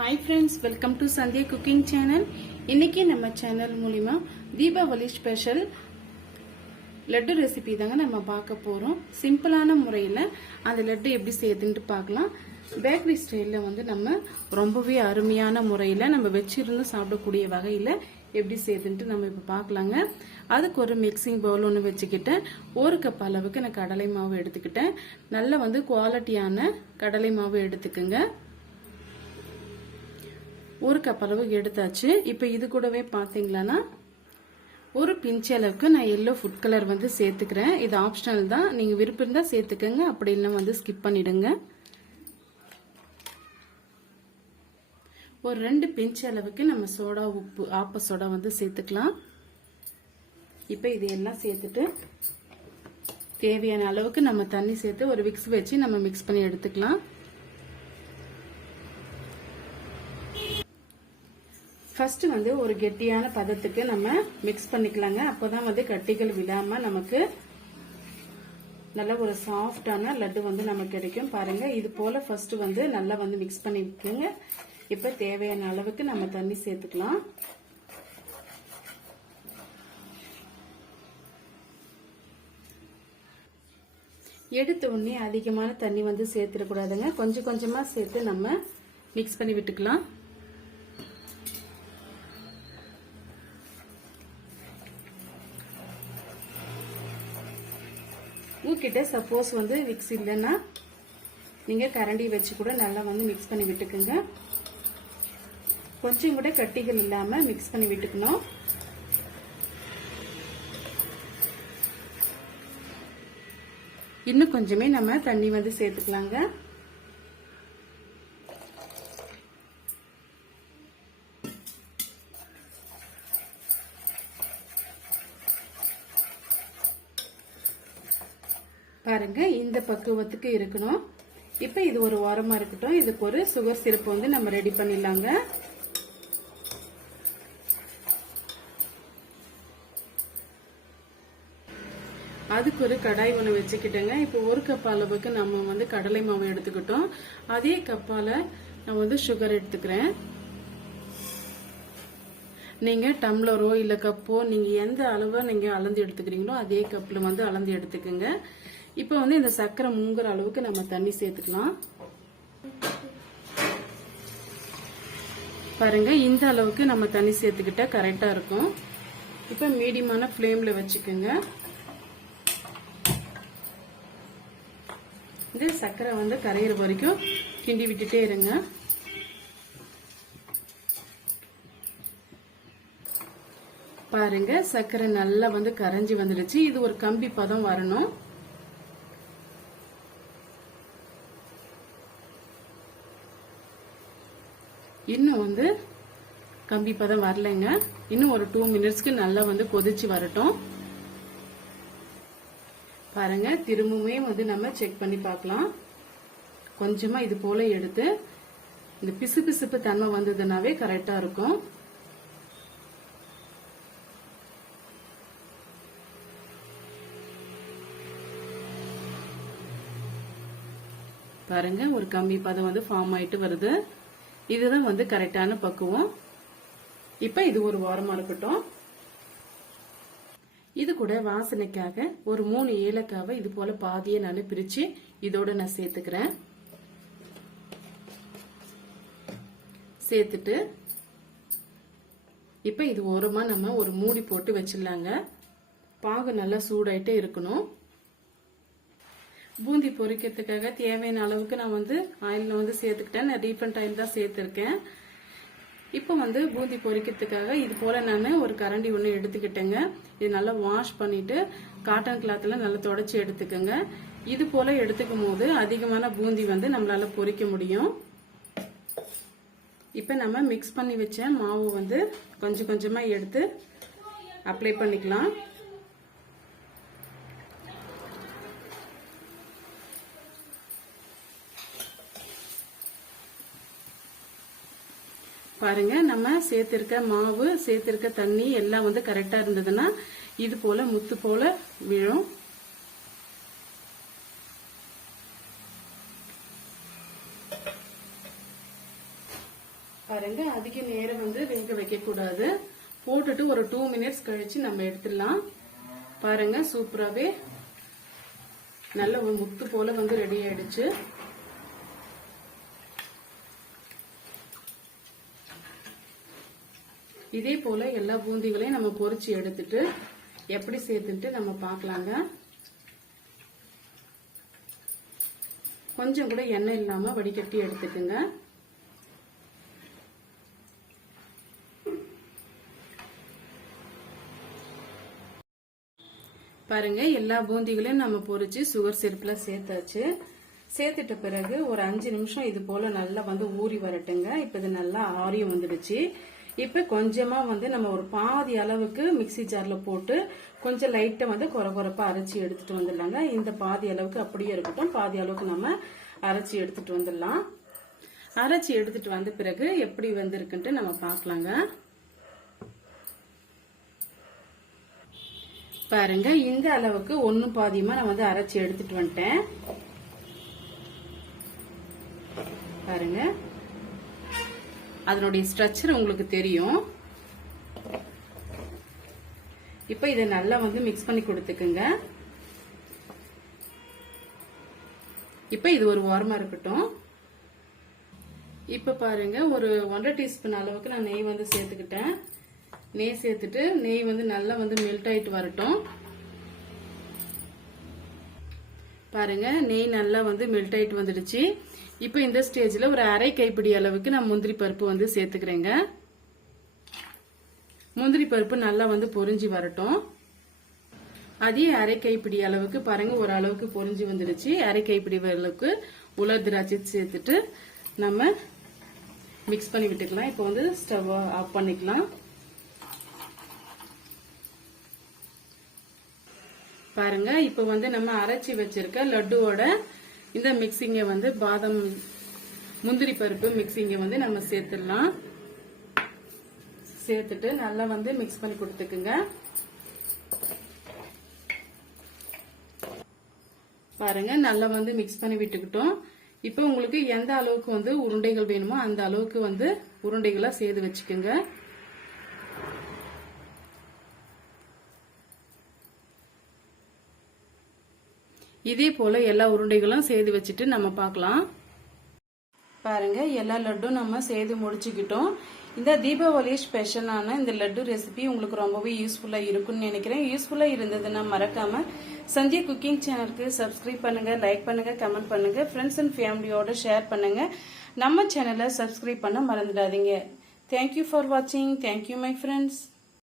Hi friends, welcome to Sandhya cooking channel. इनके நம்ம channel மூலமா தீபாவளி ஸ்பெஷல் லட்டு ரெசிபி தாங்க நம்ம பார்க்க போறோம்। சிம்பிளான முறையில அந்த லட்டு எப்படி செய்யறதுன்னு பார்க்கலாம்। பேக்கரி ஸ்டைல்ல வந்து நம்ம ரொம்பவே அருமையான முறையில நம்ம வெச்சிருந்து சாப்பிடக்கூடிய வகையில எப்படி செய்யறதுன்னு நம்ம இப்ப பார்க்கலாங்க। அதுக்கு ஒரு மிக்சிங் பவுல் ஒன்று வச்சுக்கிட்டேன்। ஒரு கப் அளவுக்கு நான் கடலை மாவு எடுத்துக்கிட்டேன்। நல்ல வந்து குவாலிட்டியான கடலை மாவு எடுத்துக்கங்க। ஒரு கப் அளவுக்கு எடுத்தாச்சு। இப்போ இது கூடவே பாத்தீங்கன்னா ஒரு பிஞ்ச் அளவுக்கு நான் எல்லோ ஃபுட் கலர் வந்து சேர்த்துக்கிறேன்। இது ஆப்ஷனல் தான், நீங்க விருப்பம் இருந்தா சேர்த்துக்கங்க, அப்படி இல்லைன்னா வந்து ஸ்கிப் பண்ணிடுங்க। ஒரு 2 பிஞ்ச் அளவுக்கு நம்ம சோடா உப்பு ஆப்ப சோடா வந்து சேர்த்துக்கலாம்। இப்போ இது எல்லாம் சேர்த்துட்டு தேவையான அளவுக்கு நம்ம தண்ணி சேர்த்து ஒரு விக்ஸ் வச்சு நம்ம மிக்ஸ் பண்ணி எடுத்துக்கலாம்। ஃபர்ஸ்ட் வந்து ஒரு கெட்டியான பதத்துக்கு நம்ம மிக்ஸ் பண்ணிக்கலாங்க। அப்போதான் வந்து கட்டிகள் விடாம நமக்கு நல்ல ஒரு சாஃப்டான லட்டு வந்து நமக்கு கிடைக்கும்। பாருங்க, இது போல ஃபர்ஸ்ட் வந்து நல்லா வந்து மிக்ஸ் பண்ணி விட்டுருங்க। இப்ப தேவையான அளவுக்கு நம்ம தண்ணி சேர்த்துக்கலாம்। எடுத்த உடனே அதிகமான தண்ணி வந்து சேர்த்துடக்கூடாதுங்க, கொஞ்சம் கொஞ்சமா சேர்த்து நம்ம மிக்ஸ் பண்ணி விட்டுக்கலாம்। உங்ககிட்ட சப்போஸ் வந்து மிக்ஸ் இல்லைன்னா நீங்க கரண்டி வச்சு கூட நல்லா வந்து மிக்ஸ் பண்ணி விட்டுக்குங்க। கொஞ்சம் கூட கட்டிகள் இல்லாம மிக்ஸ் பண்ணி விட்டுக்கணும்। இன்னும் கொஞ்சமே நம்ம தண்ணி வந்து சேர்த்துக்கலாங்க। பாருங்க, இந்த பக்குவத்துக்கு இருக்கணும்। இப்ப இது ஒரு வாரமா இருக்கட்டும்। இதுக்கு ஒரு சுகர் சிரப் வந்து நம்ம ரெடி பண்ணிடலாங்க। அதுக்கு ஒரு கடாய் ஒன்று வச்சுக்கிட்டேங்க। இப்போ ஒரு கப் அளவுக்கு நம்ம வந்து கடலை மாவு எடுத்துக்கிட்டோம்। அதே கப்பால நான் வந்து சுகர் எடுத்துக்கிறேன்। நீங்க டம்ளரோ இல்ல கப்போ நீங்க எந்த அளவா நீங்க அளந்து எடுத்துக்கிறீங்களோ அதே கப்ல வந்து அளந்து எடுத்துக்கோங்க। இப்போ வந்து இந்த சர்க்கரை முங்குற அளவுக்கு நம்ம தண்ணி சேர்த்துக்கலாம்। பாருங்க, இந்த அளவுக்கு நம்ம தண்ணி சேர்த்துக்கிட்டா கரெக்டா இருக்கும்। இப்போ மீடியமான ஃப்ளேம்ல வச்சுக்கோங்க। இந்த சர்க்கரை வந்து கரையிற வரைக்கும் கிண்டி விட்டுட்டே இருங்க। பாருங்க, சர்க்கரை நல்லா வந்து கரைஞ்சி வந்துடுச்சு। இது ஒரு கம்பி பதம் வரணும்। இன்னும் வந்து கம்பி பதம் வரலைங்க, இன்னும் ஒரு 2 மினிட்ஸ்க்கு நல்லா வந்து கொதிச்சு வரட்டும்। பாருங்க, திரும்பவுமே வந்து நம்ம செக் பண்ணி பார்க்கலாம்। கொஞ்சமா இது போல எடுத்து இந்த பிசு பிசுப்பு தன்மை வந்ததுனாவே கரெக்டா இருக்கும்। பாருங்க, ஒரு கம்பி பதம் வந்து ஃபார்ம் ஆயிட்டு வருது। இதுதான் வந்து கரெக்டான பக்குவம்। இப்ப இது ஒரு வாரமா இருக்கட்டும்। இது கூட வாசனைக்காக ஒரு 3 ஏலக்காவை இது போல பாதியை நான் பிரிச்சு இதோட நான் சேர்த்துக்கிறேன்। சேர்த்துட்டு இப்ப இது ஓரமா நம்ம ஒரு மூடி போட்டு வச்சிடலாங்க। பாகு நல்லா சூடாயிட்டே இருக்கணும்। பூந்தி பொரிக்கிறதுக்காக தேவையான அளவுக்கு நான் வந்து ஆயில் வந்து சேர்த்துக்கிட்டேன்। நான் ரீஃபைண்ட் ஆயில் தான் சேர்த்திருக்கேன்। இப்போ வந்து பூந்தி பொரிக்கிறதுக்காக இது போல நான் ஒரு கரண்டி ஒன்று எடுத்துக்கிட்டேங்க। இது நல்லா வாஷ் பண்ணிட்டு காட்டன் கிளாத்ல நல்லா தொடச்சி எடுத்துக்கோங்க। இது போல எடுத்துக்கும் போது அதிகமான பூந்தி வந்து நம்மளால பொரிக்க முடியும்। இப்போ நம்ம மிக்ஸ் பண்ணி வச்ச மாவு வந்து கொஞ்சம் கொஞ்சமா எடுத்து அப்ளை பண்ணிக்கலாம்। பாருங்க, நம்ம சேர்த்திருக்க மாவு சேர்த்திருக்க தண்ணி எல்லாம் வந்து கரெக்டா இருந்ததுன்னா இது போல முத்து போல விழும்। பாருங்க அதிக நேரம் வந்து வேக வைக்க கூடாது. போட்டுட்டு ஒரு 2 மினிட்ஸ் கழிச்சு நம்ம எடுத்துடலாம். பாருங்க சூப்பராகவே நல்ல ஒரு முத்து போல வந்து ரெடி ஆயிடுச்சு. இதே போல எல்லா பூந்திகளையும் நம்ம பொரிச்சு எடுத்துட்டு எப்படி சேர்த்துட்டு நம்ம பார்க்கலாங்க. கொஞ்சம் கூட எண்ணெய் இல்லாம வடிகட்டி எடுத்துக்குங்க. பாருங்க எல்லா பூந்திகளையும் நம்ம பொரிச்சு சுகர் சிரப்ல சேர்த்தாச்சு. சேர்த்துட்ட பிறகு ஒரு 5 நிமிஷம் இது போல நல்லா வந்து ஊறி வரட்டுங்க. இப்ப இது நல்லா ஆரியம் வந்துடுச்சு. இப்ப கொஞ்சமா வந்து நம்ம ஒரு பாதி அளவுக்கு மிக்ஸி ஜார்ல போட்டு கொஞ்சம் லைட்டா வந்து கொரகொரப்பா அரைச்சி எடுத்துட்டு வந்துடலாங்க. இந்த பாதி அளவுக்கு அப்படியே இருக்கட்டும். பாதி அளவுக்கு நம்ம அரைச்சி எடுத்துட்டு வந்துடலாம். அரைச்சி எடுத்துட்டு வந்த பிறகு எப்படி வந்திருக்குன்ட்டு நம்ம பார்க்கலாங்க. பாருங்க இந்த அளவுக்கு 1 பாதியமா நான் வந்து அரைச்சி எடுத்துட்டு வந்துட்டேன். பாருங்க அதனுடைய ஸ்ட்ரக்சர் உங்களுக்கு தெரியும். இப்ப இதை நல்லா வந்து மிக்ஸ் பண்ணி கொடுத்துக்குங்க. இப்ப இது ஒரு வாரமா இருக்கட்டும். இப்ப பாருங்க ஒரு 1.5 டீஸ்பூன் அளவுக்கு நான் நெய் வந்து சேர்த்துக்கிட்டேன். நெய் சேர்த்துட்டு நெய் வந்து நல்லா வந்து மெல்ட் ஆயிட்டு வரட்டும். பாருங்க நெய் நல்லா வந்து மெல்ட் ஆயிட்டு வந்துடுச்சு. இப்போ இந்த ஸ்டேஜ்ல ஒரு அரை கைப்பிடி அளவுக்கு நான் முந்திரி பருப்பு வந்து சேர்த்துக்கிறேங்க. முந்திரி பருப்பு நல்லா வந்து பொரிஞ்சு வரட்டும். அதே அரை கைப்பிடி அளவுக்கு பாருங்க ஒரு அளவுக்கு பொரிஞ்சு வந்துடுச்சு. அரை கைப்பிடி அளவுக்கு உலர் திராட்சை சேர்த்துட்டு நம்ம மிக்ஸ் பண்ணி விட்டுக்கலாம். இப்போ வந்து ஸ்டவ் ஆஃப் பண்ணிக்கலாம். பாருங்க இப்ப வந்து நம்ம அரைச்சி வச்சிருக்க லட்டுவோட இந்த மிக்சிங்க வந்து பாதாம் முந்திரி பருப்பு மிக்சிங்க வந்து நம்ம சேர்த்துடலாம். சேர்த்துட்டு நல்லா வந்து மிக்ஸ் பண்ணி கொடுத்துக்குங்க. பாருங்க நல்லா வந்து மிக்ஸ் பண்ணி விட்டுக்கிட்டோம். இப்ப உங்களுக்கு எந்த அளவுக்கு வந்து உருண்டைகள் வேணுமோ அந்த அளவுக்கு வந்து உருண்டைகளா செய்து வச்சுக்கோங்க. இதே போல எல்லா உருண்டைகளும் செய்து வச்சுட்டு நம்ம பார்க்கலாம். பாருங்க எல்லா லட்டும் நம்ம செய்து முடிச்சுக்கிட்டோம். இந்த தீபாவளி ஸ்பெஷலான இந்த லட்டு ரெசிபி உங்களுக்கு ரொம்பவே யூஸ்ஃபுல்லா இருக்கும்னு நினைக்கிறேன். யூஸ்ஃபுல்லா இருந்ததுன்னா மறக்காம சந்தியா குக்கிங் சேனலுக்கு சப்ஸ்கிரைப் பண்ணுங்க, லைக் பண்ணுங்க, கமெண்ட் பண்ணுங்க, ஃப்ரெண்ட்ஸ் அண்ட் ஃபேமிலியோட ஷேர் பண்ணுங்க. நம்ம சேனலை சப்ஸ்கிரைப் பண்ண மறந்துடாதீங்க. தேங்க்யூ ஃபார் வாட்சிங். Thank you my friends.